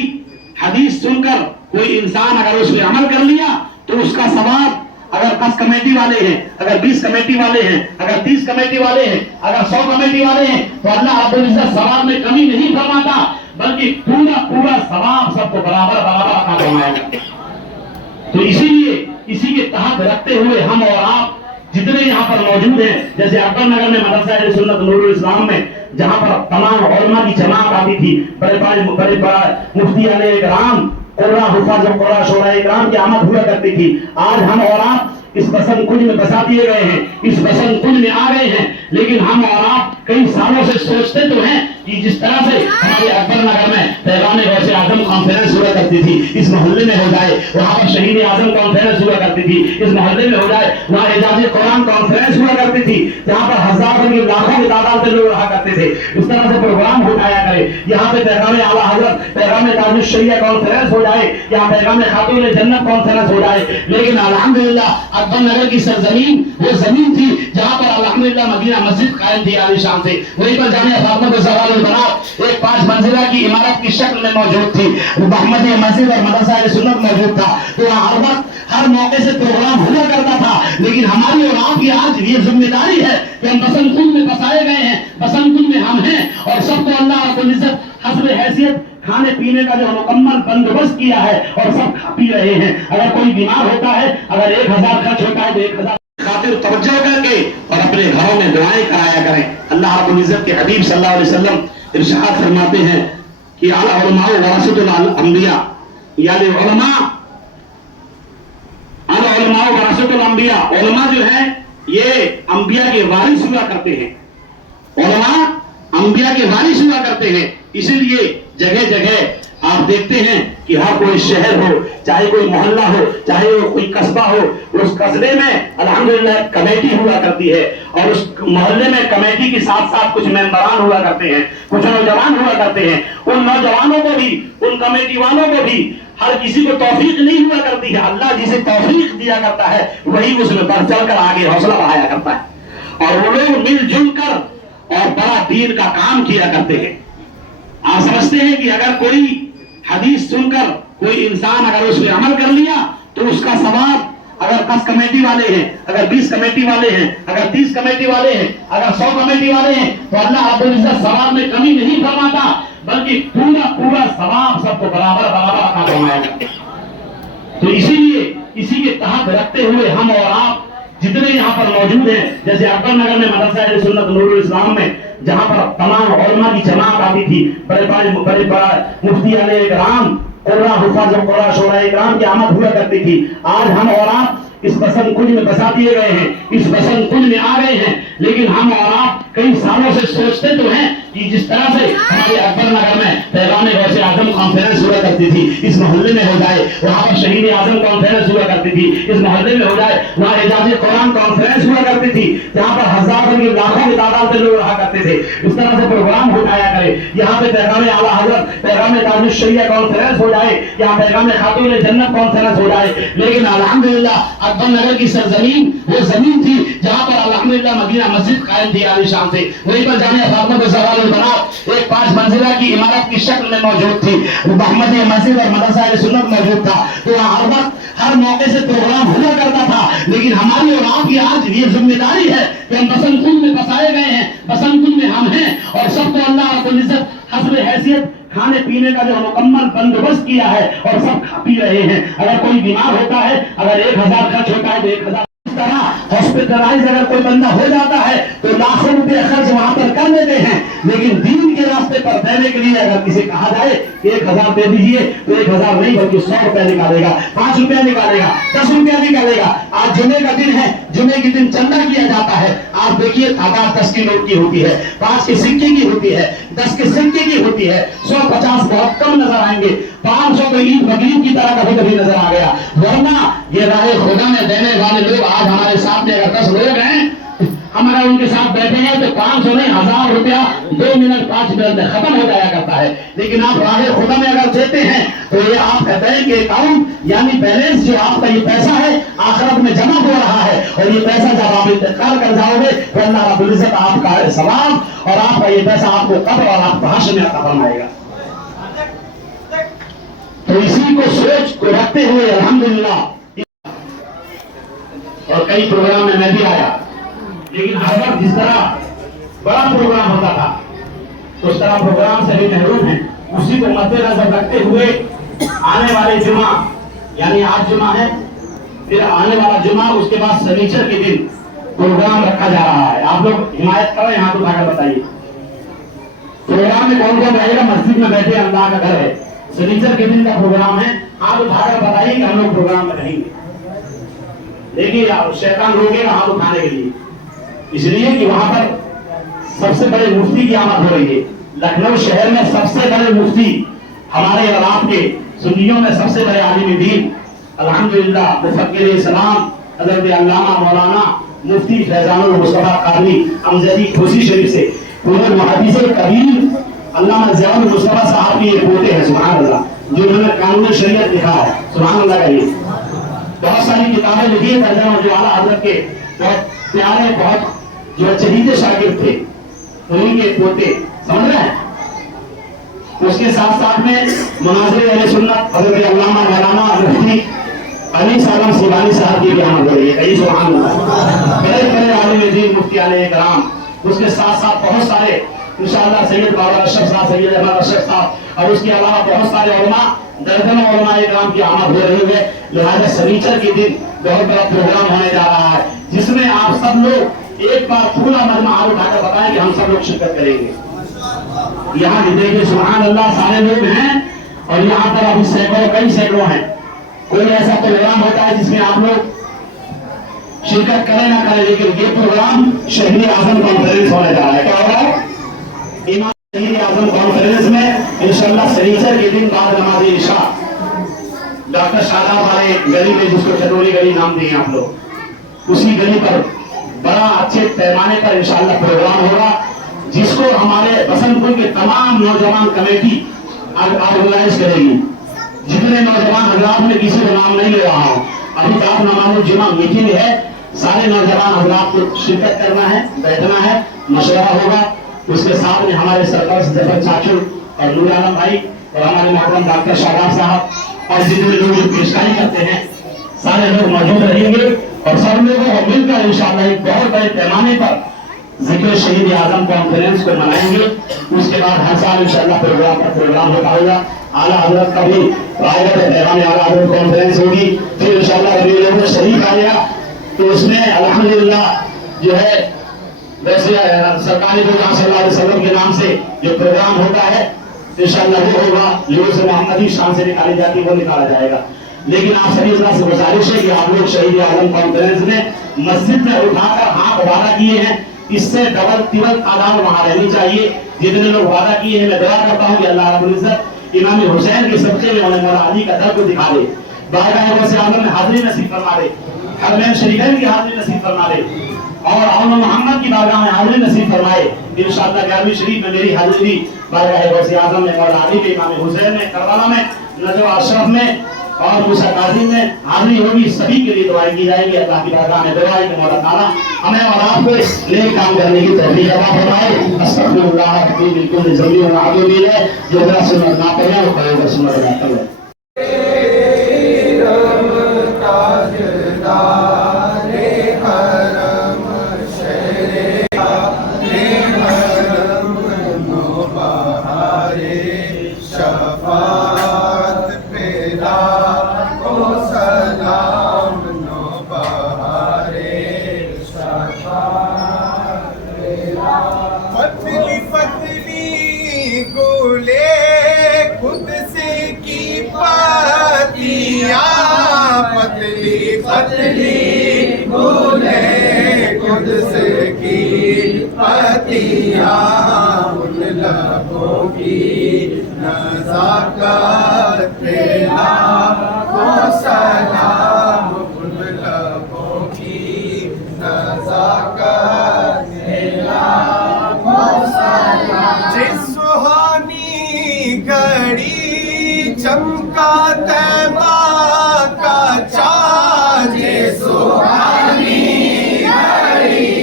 حدیث سن کر کوئی انسان اگر اس پہ عمل کر لیا تو اس کا ثواب اگر 10 کمیٹی والے ہیں، اگر 20 کمیٹی والے ہیں، اگر 30 کمیٹی والے ہیں، اگر 100 کمیٹی والے ہیں، تو اللہ رب العزت ثواب میں کمی نہیں فرماتا، بلکہ پورا ثواب سب کو برابر عطا فرمائے گا۔ تو اسی کے تحت رکھتے ہوئے ہم اور آپ جتنے یہاں پر موجود ہیں، جیسے اکبر نگر میں مدرسہ اہل سنت نور الاسلام میں جہاں پر تمام علماء کی جماعت آتی تھی، بڑے مفتی علیہ کرام، قرآن حفاظ قرآن شعراء کرام کی آمد ہوا کرتی تھی۔ آج ہم اور آپ اس بسن کنج میں بسا دیے گئے ہیں، اس بسن کنج میں آ گئے ہیں، لیکن ہم اور آپ کئی سالوں سے سوچتے تو ہیں کہ جس طرح سے ہمارے اکبر نگر میں پیغام غوث اعظم کانفرنس ہوا کرتی تھی، اس محلے میں ہو جائے، وہاں پر شہید اعظم کانفرنس ہوا کرتی تھی، اس محلے میں ہو جائے، وہاں اعجاز قرآن کانفرنس ہوا کرتی تھی، جہاں پر ہزاروں کی لاکھوں کی تعداد میں لوگ رہا کرتے تھے، اس طرح سے پروگرام ہو جایا کرے، یہاں پہ پیغام اعلیٰ حضرت، پیغام تاج الشریعہ کانفرنس ہو جائے، یہاں پیغام خاتون جنت کانفرنس ہو جائے۔ لیکن الحمدللہ اکبر نگر کی سرزمین وہ زمین تھی جہاں پر الحمدللہ مدینہ مسجد قائم تھی عالی شان سے، وہیں پر جامعہ فاطمہ زہرا البنات ایک 5 منزلہ کی عمارت کی شکل میں موجود تھی، محمدیہ مسجد اور مدرسہ اہل سنت موجود تھا، تو ہر وقت ہر موقع سے پروگرام ہوا کرتا تھا۔ لیکن ہماری اور آپ کی آج یہ ذمہ داری ہے کہ ہم بسن کنج میں بسائے گئے ہیں، بسن کنج میں ہم ہیں، اور سب کو اللہ رب العزت حسب حیثیت کھانے پینے کا جو مکمل بندوبست کیا ہے اور سب کھا پی رہے ہیں۔ اگر کوئی بیمار ہوتا ہے، اگر 1000 خرچ ہوتا ہے تو 1000 خاطر توجہ کر کے اور اپنے گھروں میں دعائیں کرایا کریں۔ اللہ رب العزت کے حبیب صلی اللہ علیہ وسلم ارشاد فرماتے ہیں کہ العلماء ورثۃ الانبیاء، یعنی علماء ورثۃ الانبیاء، علماء جو ہیں یہ انبیاء کے وارث ہوا کرتے ہیں، علماء انبیاء کے وارث ہوا کرتے ہیں۔ اسی لیے جگہ جگہ آپ دیکھتے ہیں کہ ہر کوئی شہر ہو، چاہے کوئی محلہ ہو، چاہے وہ کوئی قصبہ ہو، اس قصبے میں الحمدللہ کمیٹی ہوا کرتی ہے، اور اس محلے میں کمیٹی کے ساتھ ساتھ کچھ ممبران ہوا کرتے ہیں، کچھ نوجوان ہوا کرتے ہیں۔ ان نوجوانوں کو بھی، ان کمیٹی والوں کو بھی ہر کسی کو توفیق نہیں ہوا کرتی ہے، اللہ جسے توفیق دیا کرتا ہے وہی اس میں بڑھ چڑھ کر آگے حوصلہ بڑھایا کرتا ہے، اور وہ لوگ مل جل کر اور بڑا دین کا کام کیا کرتے ہیں۔ آپ سمجھتے ہیں کہ اگر کوئی حدیث سن کر کوئی انسان اگر اس پہ عمل کر لیا تو اس کا ثواب اگر 10 کمیٹی والے ہیں، اگر 20 کمیٹی والے ہیں، اگر 30 کمیٹی والے ہیں، اگر 100 کمیٹی والے ہیں، تو اللہ رب العزت ثواب میں کمی نہیں فرماتا، بلکہ پورا ثواب سب کو برابر عطا فرمائے گا۔ تو اسی کے تحت رکھتے ہوئے ہم اور آپ جتنے یہاں پر موجود ہیں، جیسے اکبر نگر میں مدرسہ اہل سنت نور الاسلام میں جہاں پر تمام علماء کی جماعت آتی تھی، بڑے مفتی علیہ کرام، قرآن حفاظ قرآن شعراء کرام کی آمد ہوا کرتی تھی۔ آج ہم اور آپ اس بسن کنج میں بسا دیے گئے ہیں، اس بسن کنج میں آ گئے ہیں، لیکن ہم اور آپ کئی سالوں سے سوچتے تو ہیں کہ جس طرح سے ہمارے اکبر نگر میں پیغام غوث اعظم کانفرنس ہوا کرتی تھی، اس محلے میں ہو جائے، وہاں پر شہید اعظم کانفرنس ہوا کرتی تھی، اس محلے میں ہو جائے، وہاں اعجاز قرآن کانفرنس ہوا کرتی تھی، جہاں پر ہزاروں کی لاکھوں کی تعداد میں لوگ رہا کرتے تھے، اس طرح سے پروگرام ہو جایا کرے، یہاں پہ پیغام اعلیٰ حضرت، پیغام تاج الشریعہ کانفرنس ہو جائے، یہاں پیغام خاتون جنت کانفرنس ہو جائے۔ لیکن الحمدللہ اکبر نگر کی سرزمین وہ زمین تھی جہاں پر الحمدللہ مدینہ مسجد قائم تھی عالی شان سے، وہیں پر جامعہ فاطمہ زہرا البنات ایک 5 منزلہ کی عمارت کی شکل میں موجود تھی، محمدیہ مسجد اور مدرسہ اہل سنت موجود تھا، تو ہر وقت ہر موقع سے پروگرام ہوا کرتا تھا۔ لیکن ہماری اور آپ کی آج یہ ذمہ داری ہے کہ ہم بسن کنج میں بسائے گئے ہیں، بسن کنج میں ہم ہیں، اور سب کو اللہ رب العزت حسب حیثیت کھانے پینے کا جو مکمل بندوبست کیا ہے اور سب کھا پی رہے ہیں۔ اگر کوئی بیمار ہوتا ہے، اگر 1000 خرچ ہوتا ہے تو 1000 ہاسپٹلائز اگر کوئی بندہ ہو جاتا ہے تو لاکھوں روپے خرچ وہاں پر کر دیتے ہیں، لیکن دین کے راستے پر دینے کے لیے اگر کسی کہا جائے 1000 دے دیجئے تو 1000 نہیں بلکہ 100 روپے نکالے گا، 5 روپے نکالے گا، 10 روپے نکالے گا۔ آج جمعے کا دن ہے، جمعے کے دن چندہ کیا جاتا ہے، آپ دیکھیے تعداد 10 کے نوٹ کی ہوتی ہے، 5 کے سکے کی ہوتی ہے، 10 کے سکے کی ہوتی ہے، 100 50 بہت کم نظر آئیں گے، 500 تو عید بقرعید کی طرح کبھی کبھی نظر آ گیا، ورنہ یہ راہ خدا میں دینے والے لوگ آج ہمارے سامنے اگر 10 لوگ ہیں، ہم اگر उनके साथ बैठे हैं तो 500 नहीं 1000 रुपया 2 मिनट 5 मिनट में खत्म हो जाया करता है। लेकिन आप राह खुदा में अगर देते हैं तो ये आपका बैंक अकाउंट यानी बैलेंस जो आपका ये पैसा है आखिरत में जमा हो रहा है, और ये पैसा जब आप इंतकाल कर जाओगे तो अल्लाह रब्बुल इज्जत आपका सवाब और आपका ये पैसा आपको कब्र और आपको हश्र में अता फरमाएगा। तो इसी को सोच को रखते हुए अल्हम्दुलिल्लाह, और कई प्रोग्राम में मैं भी आया, लेकिन हर वक्त जिस तरह बड़ा प्रोग्राम होता था उस तरह प्रोग्राम से भी महरूम है। उसी को मद्देनजर रखते हुए आने वाले जुमा यानी आज जुमा है, फिर आने वाला जुमा, उसके बाद शनिचर के दिन प्रोग्राम रखा जा रहा है। आप लोग हिमायत करें, हाथ उठाकर बताइए प्रोग्राम में कौन कौन रहेगा। मस्जिद में बैठे अल्लाह का घर है, शनिचर के दिन का प्रोग्राम है, हाथ उठाकर बताइए कि हम लोग प्रोग्राम में रहेंगे। देखिए शैतान रोकेगा हाथ उठाने के लिए, इसलिए कि वहां पर सबसे बड़े मुफ्ती की आमद हो रही है। लखनऊ शहर में सबसे बड़े मुफ्ती हमारे और आपके सुन्नियों में सबसे बड़े आलिम दीन अल्हम्दुलिल्लाह मुफक्किर इस्लाम हज़रत अल्लामा मौलाना मुफ्ती फैजानुल मुस्तफा कादरी अमजदी खुशी शरीफ से पूरे मुहद्दिस कबीर अल्लामा ज़ियाउल मुस्तफा साहब के पोते हैं, सुभान अल्लाह, जो उन्होंने कानून शरीयत लिखा है, सुभान अल्लाह कहिए। बहुत सारी किताबें लिखी है तर्जुमा जो आला हज़रत के बहुत प्यारे बहुत जो चहीते शागिर्द थे, उन्हीं के पोते, समझ रहे हैं। उसके साथ साथ में मुनाज़िर अहले सुन्नत हज़रत अल्लामा मौलाना मुफ्ती अली सालम सिवानी साहब की भी आमद हो रही है, कई सुभान अल्लाह, बड़े बड़े आलिम दीन मुफ्ती आले कराम। उसके साथ साथ बहुत सारे इंशाअल्लाह सैयद बाबा अशरफ साहब, सैयद अहमद अशरफ साहब, और उसके अलावा बहुत सारे उलमा, दर्जनों उलमा इकराम की आमद हो रही है। लिहाजा शनिचर के दिन बहुत बड़ा प्रोग्राम होने जा रहा है, जिसमें आप सब लोग एक बार पूरा मजमा हाथ उठाकर बताएं कि हम सब लोग शिरकत करेंगे। यहाँ भी देखिए सुभान अल्लाह, सारे लोग हैं, और यहाँ पर अभी सैकड़ों कई सैकड़ों हैं। कोई ऐसा प्रोग्राम होता है जिसमें आप लोग शिरकत करें ना करें, लेकिन ये प्रोग्राम शहीद आजम कॉन्फ्रेंस होने जा रहा है। क्या हो रहा है? इमाम शहीद आजम कॉन्फ्रेंस में इंशाअल्लाह शनिचर के दिन बाद नमाज इशा डॉक्टर शादाब वाले गली में, जिसको चटोरी गली नाम दिए आप लोग, उसी गली पर बड़ा अच्छे पैमाने पर इंशाअल्लाह प्रोग्राम होगा, जिसको हमारे बसंतपुर के तमाम नौजवान कमेटी ऑर्गेनाइज करेगी। जितने नौजवान हजरात में किसी को नाम नहीं ले रहा हूँ, अभी तक नमाज जुमा मीटिंग है, सारे नौजवान हजरात को शिरकत करना है, बैठना है, मशवरा होगा। उसके साथ में हमारे सरपंच जफर चाचू और नूर आलम भाई और हमारे मोहतरम डॉक्टर शादाब साहब और जितने लोग पेशकारी करते हैं सारे लोग मौजूद रहेंगे, और सब लोगों को मिलकर इंशाअल्लाह एक बहुत बड़े पैमाने पर जिक्र शहीद आजम कॉन्फ्रेंस को मनाएंगे। उसके बाद हर साल इंशाअल्लाह प्रोग्राम होता होगा। आला हजरत का भी प्राइवेट पैमाने आला हजरत कॉन्फ्रेंस होगी। फिर इंशाअल्लाह रबीउल अव्वल शरीफ आ गया तो उसमें अल्हम्दुलिल्लाह जो है वैसे सरकारी प्रोग्राम सल्लल्लाहु अलैहि वसल्लम के नाम से जो प्रोग्राम होता है इंशाअल्लाह वो होगा, लोगों से मोहम्मदी शान से निकाली जाती है वो निकाला जाएगा। लेकिन आप सभी अल्लाह से गुजारिश है कि आप लोग शहीद आजम कॉन्फ्रेंस में मस्जिद में उठाकर हाथ वादा किए हैं, इससे डबल तिबल तादाद वहां रहनी चाहिए। जितने लोग वादा किए हैं मैं दुआ करता हूँ कि अल्लाह रब्बुल इज्जत इमाम हुसैन के सदके में उन्हें मौला अली का दर को दिखा दे, बारगाह गौसे आजम में हाजिरी नसीब फरमा दे, हरमैन शरीफैन की हाजिरी नसीब फरमा दे, और औन मोहम्मद की बारगाह में हाजिरी नसीब फरमाए। इंशाअल्लाह 11वीं शरीफ में मेरी हाजिरी बारगाह गौसे आजम में मौला अली के इमाम हुसैन में करबला में नजवा अशरफ में और मूसा काजिम में हाजिरी होगी। सभी के लिए दुआएं की जाएगी। अल्लाह की बारगाह में दुआ है कि मौला ताला हमें और आपको नेक काम करने की तौफीक अता फरमाए। अस्तगफिरुल्लाह बिल्कुल जमीन और आगे भी है जो मेरा सुन्नत ना पढ़े और कहे तो सुन्नत ना पढ़े। पतली गोले कुद्स की पतियाँ उन लबों की नज़ाकत पे लाखों सलाम, उन लबों की नज़ाकत का तैबा का चाँद सुहानी घड़ी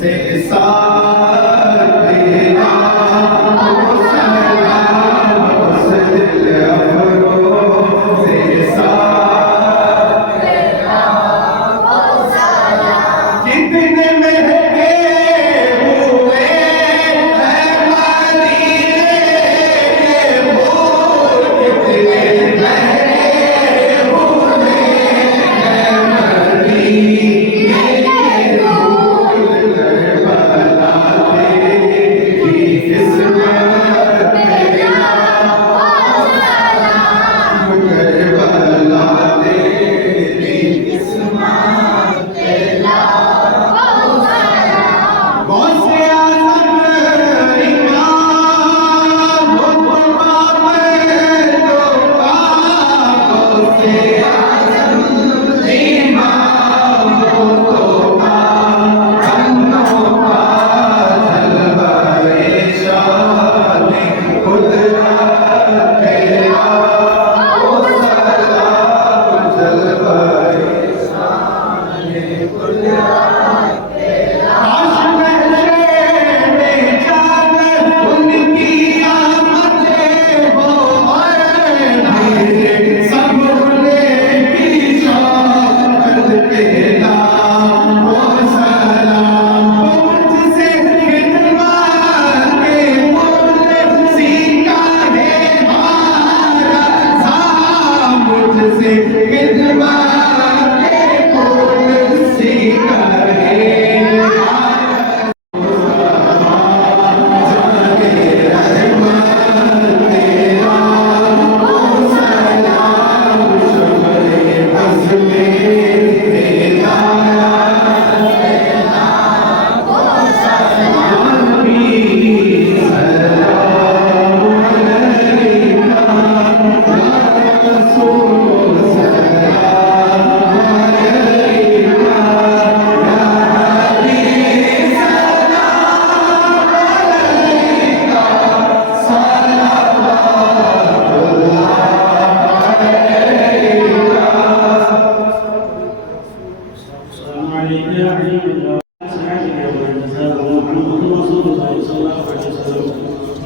से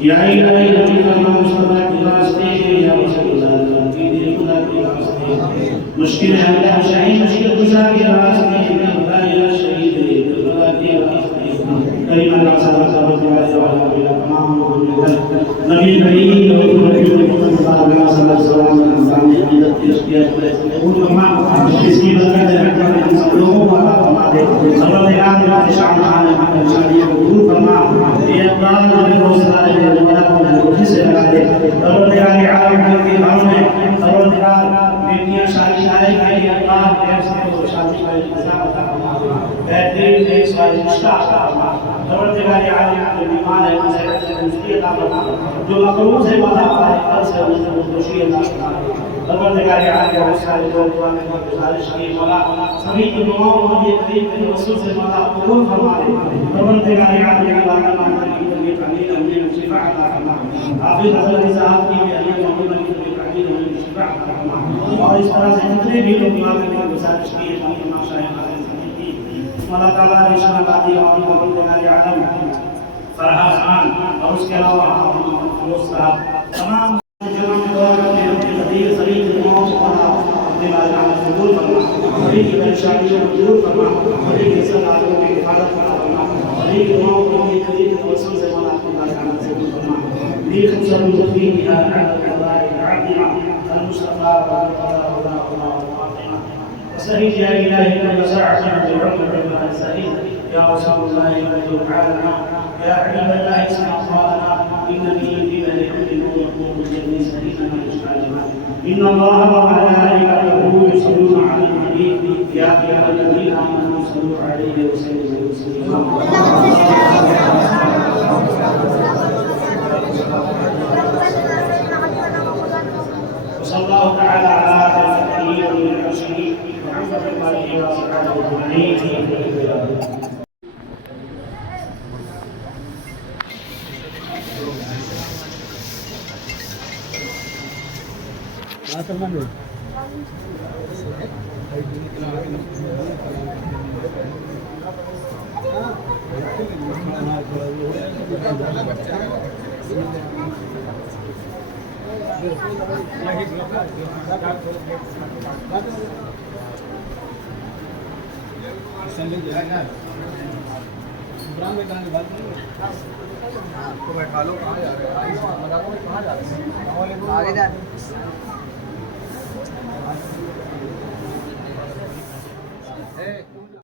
یا الہی اللہ صلی اللہ یا رسول اللہ مشکل ہے اللہ شہید مشکل گزا کے راستے اللہ یا شہید اللہ کے راستے کریم اللہ صلی اللہ علیہ وسلم تمام لوگوں نبی کریم صلی اللہ علیہ وسلم سامنے عزت کی اشتیاق کرے ان تمام اس کی برکت ہے لوگوں کو عطا فرما دے پروردگار نے شان خان کی شادیوں کو دور فرما اے اللہ نے بہت سارے ملائکہ کو روزی سے لگا دے پروردگار عالم کے بارے میں پروردگار نیکیاں شادی لائے گئے اللہ دیر سے تو شادی کا انتظام عطا فرما دے بہترین ایک سوال رشتہ عطا فرما پروردگار عالم کے بیمار ہے اسے مفتی عطا فرما جو مقروض ہے مولا ہمارے قرض سے اسے خوشی عطا فرما پروردگار عالم کے سارے جو دعا میں گزارش کی مولا سبھی کی دعاؤں کو یہ قریب کے رسول سے مولا قبول فرما دے پروردگار عالم کے علاقہ میں امین امین شفاء عطا فرما حافظ حضرت صاحب کی بھی علی محمد کی امین امین شفاء عطا فرما اور اس طرح سے جتنے بھی لوگ دعا کرنے کی گزارش کی ہے امام شاہ اللہ تعالیٰ نے شان قاضی اور پروردگار عالم فرحان خان اور اس کے علاوہ فیروز صاحب تمام جنہوں نے دعا کرنے کے قدیر سبھی دعاؤں کو اپنے بارے میں قبول فرما سبھی کی پریشانیوں کو دور فرما سبھی کی سلامتیوں کی حفاظت فرما سبھی کی دعاؤں کو اپنے قریب کے توسل سے مولا اپنے بارے میں قبول فرما لی خمسہ متقین بها عبد الله العظيم المصطفى وسهل يا إلهي كل ساعة بعمرك والسعيد يا رسول الله تعالى يا حبيب الله اسمع قولنا إن في دين لكل مطلوب الجنة سبيلنا مجتمعنا إن الله وملائكته يصلون على النبي يا أيها الذين آمنوا صلوا عليه وسلموا تسليما وصلى الله تعالى على خير المرسلين محمد وآله وصحبه أجمعين. बैठा लो, कहाँ जा रहे हो? कहाँ जा रहे हो?